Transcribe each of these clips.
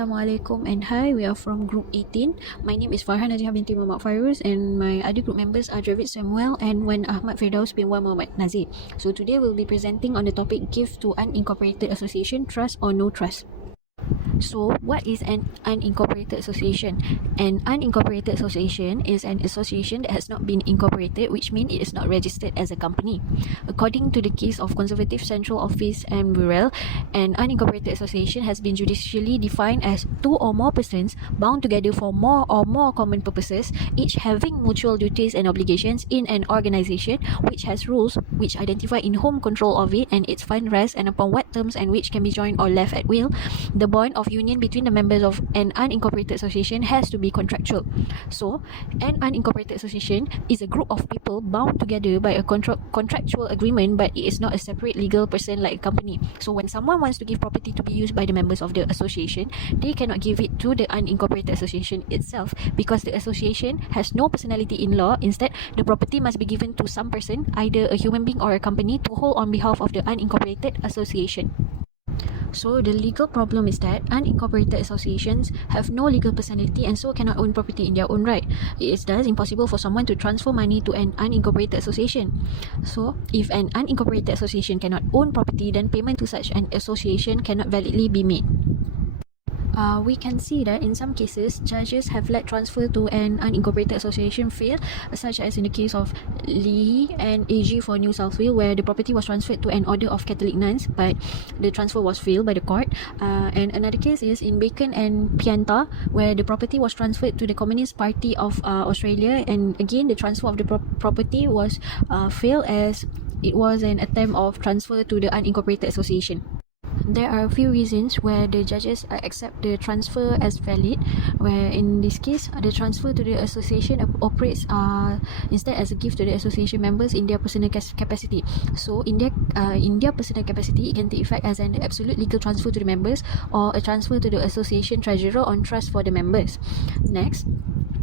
Assalamualaikum and hi, we are from group 18. My name is Farhah, Najiha binti Mohamad, Fairuz, and my other group members are Dravid Samuel and Ahmad, Firdaus bin Mohamad, Nazir. So today we'll be presenting on the topic Gift to Unincorporated Association, Trust or No Trust. So, what is an unincorporated association? An unincorporated association is an association that has not been incorporated, which means it is not registered as a company. According to the case of Conservative Central Office and Bureau, an unincorporated association has been judicially defined as two or more persons bound together for more or more common purposes, each having mutual duties and obligations in an organization which has rules which identify in whom control of it and its fund rests and upon what terms and which can be joined or left at will. The bond of union between the members of an unincorporated association has to be contractual. So, an unincorporated association is a group of people bound together by a contractual agreement, but it is not a separate legal person like a company. So, when someone wants to give property to be used by the members of the association, they cannot give it to the unincorporated association itself because the association has no personality in law. Instead, the property must be given to some person, either a human being or a company, to hold on behalf of the unincorporated association. So the legal problem is that unincorporated associations have no legal personality and so cannot own property in their own right. It is thus impossible for someone to transfer money to an unincorporated association. So if an unincorporated association cannot own property, then payment to such an association cannot validly be made. We can see that in some cases, judges have let transfer to an unincorporated association fail, such as in the case of Lee and AG for New South Wales, where the property was transferred to an order of Catholic nuns, but the transfer was failed by the court. And another case is in Bacon and Pianta, where the property was transferred to the Communist Party of Australia, and again the transfer of the property was failed as it was an attempt of transfer to the unincorporated association. There are a few reasons where the judges accept the transfer as valid, where in this case, the transfer to the association operates instead as a gift to the association members in their personal capacity. So in their personal capacity, it can take effect as an absolute legal transfer to the members or a transfer to the association treasurer on trust for the members. Next,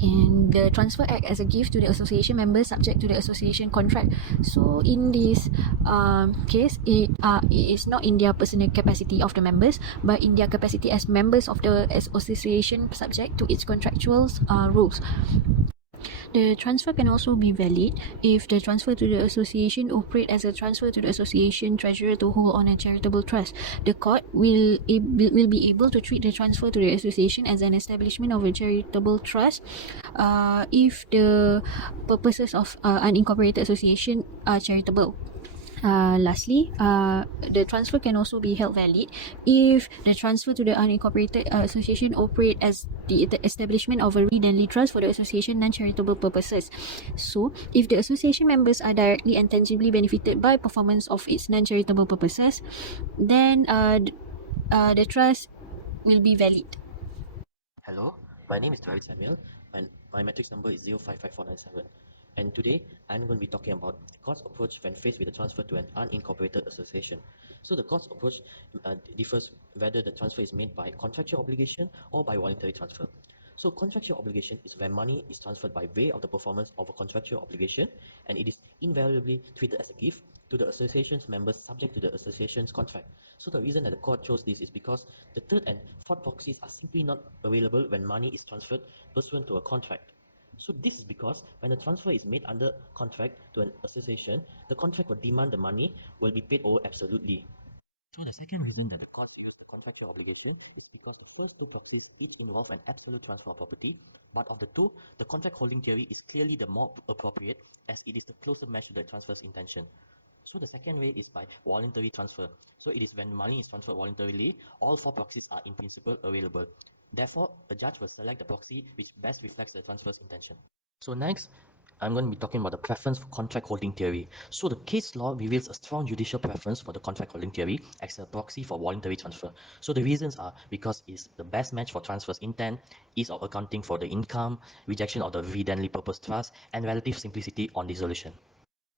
and the transfer act as a gift to the association members subject to the association contract. So in this case, it is not in their personal capacity of the members, but in their capacity as members of the association subject to its contractual rules. The transfer can also be valid if the transfer to the association operates as a transfer to the association treasurer to hold on a charitable trust. The court will be able to treat the transfer to the association as an establishment of a charitable trust if the purposes of unincorporated association are charitable. Lastly, the transfer can also be held valid if the transfer to the unincorporated association operate as the establishment of a read and lead trust for the association non-charitable purposes. So, if the association members are directly and tangibly benefited by performance of its non-charitable purposes, then the trust will be valid. Hello, my name is Dravid Samuel and my matrix number is 055497. And today I'm going to be talking about the court's approach when faced with a transfer to an unincorporated association. So the court's approach differs whether the transfer is made by contractual obligation or by voluntary transfer. So contractual obligation is when money is transferred by way of the performance of a contractual obligation, and it is invariably treated as a gift to the association's members subject to the association's contract. So the reason that the court chose this is because the third and fourth proxies are simply not available when money is transferred pursuant to a contract. So this is because when a transfer is made under contract to an association, the contract will demand the money will be paid over absolutely. So the second reason that the courts use the contractual obligation is because the first two proxies each involve an absolute transfer of property, but of the two, the contract holding theory is clearly the more appropriate as it is the closer match to the transfer's intention. So the second way is by voluntary transfer. So it is when money is transferred voluntarily, all four proxies are in principle available. Therefore, a judge will select the proxy which best reflects the transfer's intention. So next, I'm going to be talking about the preference for contract holding theory. So the case law reveals a strong judicial preference for the contract holding theory as a proxy for voluntary transfer. So the reasons are because it's the best match for transfer's intent, ease of accounting for the income, rejection of the read and leave purpose trust, and relative simplicity on dissolution.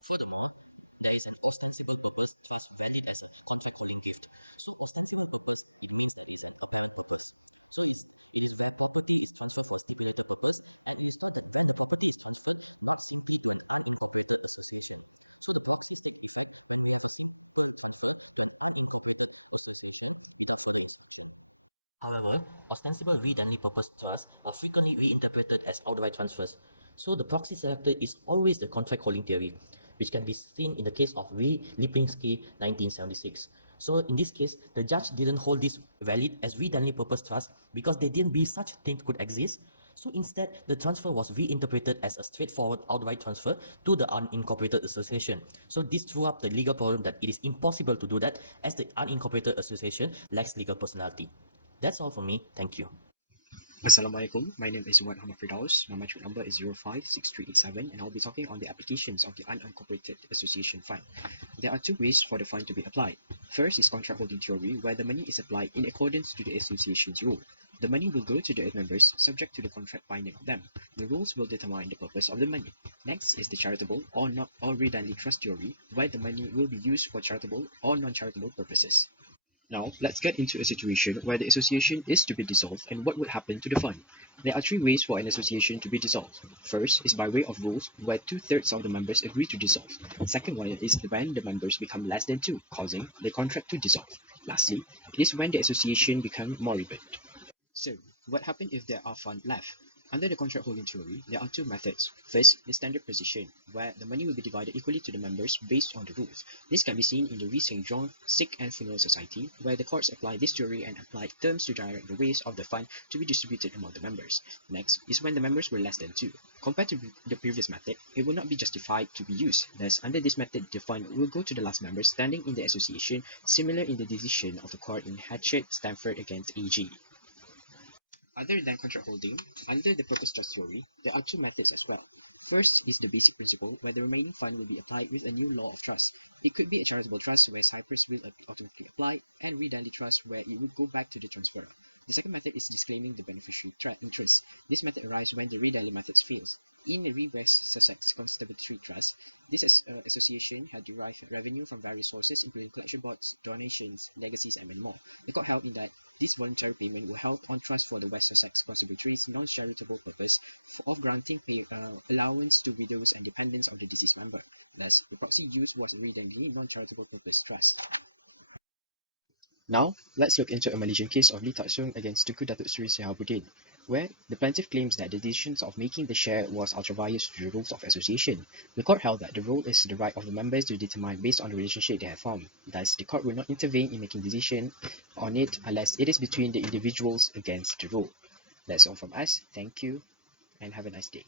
Furthermore, there is an ostensible purpose trust valid as a contract holding gift. So ostensible purpose, it means that it's an apparent purpose. So it is where property is transferred for a stipulated purpose, and it is thought that when the property is transferred not simply to an unincorporated association. So the proxies take effect when we have a simple transfer to an unincorporated association without further instruction. However, ostensible read-only purpose trusts are frequently reinterpreted as outright transfers. So the proxy selector is always the contract holding theory, which can be seen in the case of V. Lipinski 1976. So in this case, the judge didn't hold this valid as read-only purpose trust because they didn't believe such a thing could exist. So instead, the transfer was reinterpreted as a straightforward outright transfer to the unincorporated association. So this threw up the legal problem that it is impossible to do that as the unincorporated association lacks legal personality. That's all from me. Thank you. Assalamualaikum. My name is Ahmad Firdaus. My matric number is 056387, and I'll be talking on the applications of the Unincorporated Association Fund. There are two ways for the fund to be applied. First is contract holding theory, where the money is applied in accordance to the association's rule. The money will go to the members subject to the contract binding of them. The rules will determine the purpose of the money. Next is the charitable or not or read-only trust theory, where the money will be used for charitable or non-charitable purposes. Now, let's get into a situation where the association is to be dissolved and what would happen to the fund. There are three ways for an association to be dissolved. First is by way of rules, where 2/3 of the members agree to dissolve. Second one is when the members become less than 2, causing the contract to dissolve. Lastly, it is when the association becomes moribund. So, what happens if there are funds left? Under the contract holding theory, there are two methods. First, the standard position, where the money will be divided equally to the members based on the rules. This can be seen in the Re St. John Sick and Funeral Society, where the courts apply this theory and apply terms to direct the ways of the fund to be distributed among the members. Next is when the members were less than 2. Compared to the previous method, it will not be justified to be used. Thus, under this method, the fund will go to the last member standing in the association, similar in the decision of the court in Hatchet Stanford against AG. Other than contract holding, under the purpose trust theory, there are two methods as well. First is the basic principle, where the remaining fund will be applied with a new law of trust. It could be a charitable trust where Cyprus will automatically apply, and read-only trust where it would go back to the transferor. The second method is disclaiming the beneficiary interest. This method arises when the read-only methods fails. In the West Sussex Conservatory Trust, this association had derived revenue from various sources, including collection boards, donations, legacies, and many more. The court held in that this voluntary payment will help on trust for the West Sussex Conservatory's non-charitable purpose of granting allowance to widows and dependents of the deceased member. Thus, the proxy used was a read-only non-charitable purpose trust. Now, let's look into a Malaysian case of Lee Tak Sung against Tunku Datuk Seri Sehabuddin, where the plaintiff claims that the decision of making the share was ultra-vires to the rules of association. The court held that the rule is the right of the members to determine based on the relationship they have formed. Thus, the court will not intervene in making decision on it unless it is between the individuals against the rule. That's all from us. Thank you, and have a nice day.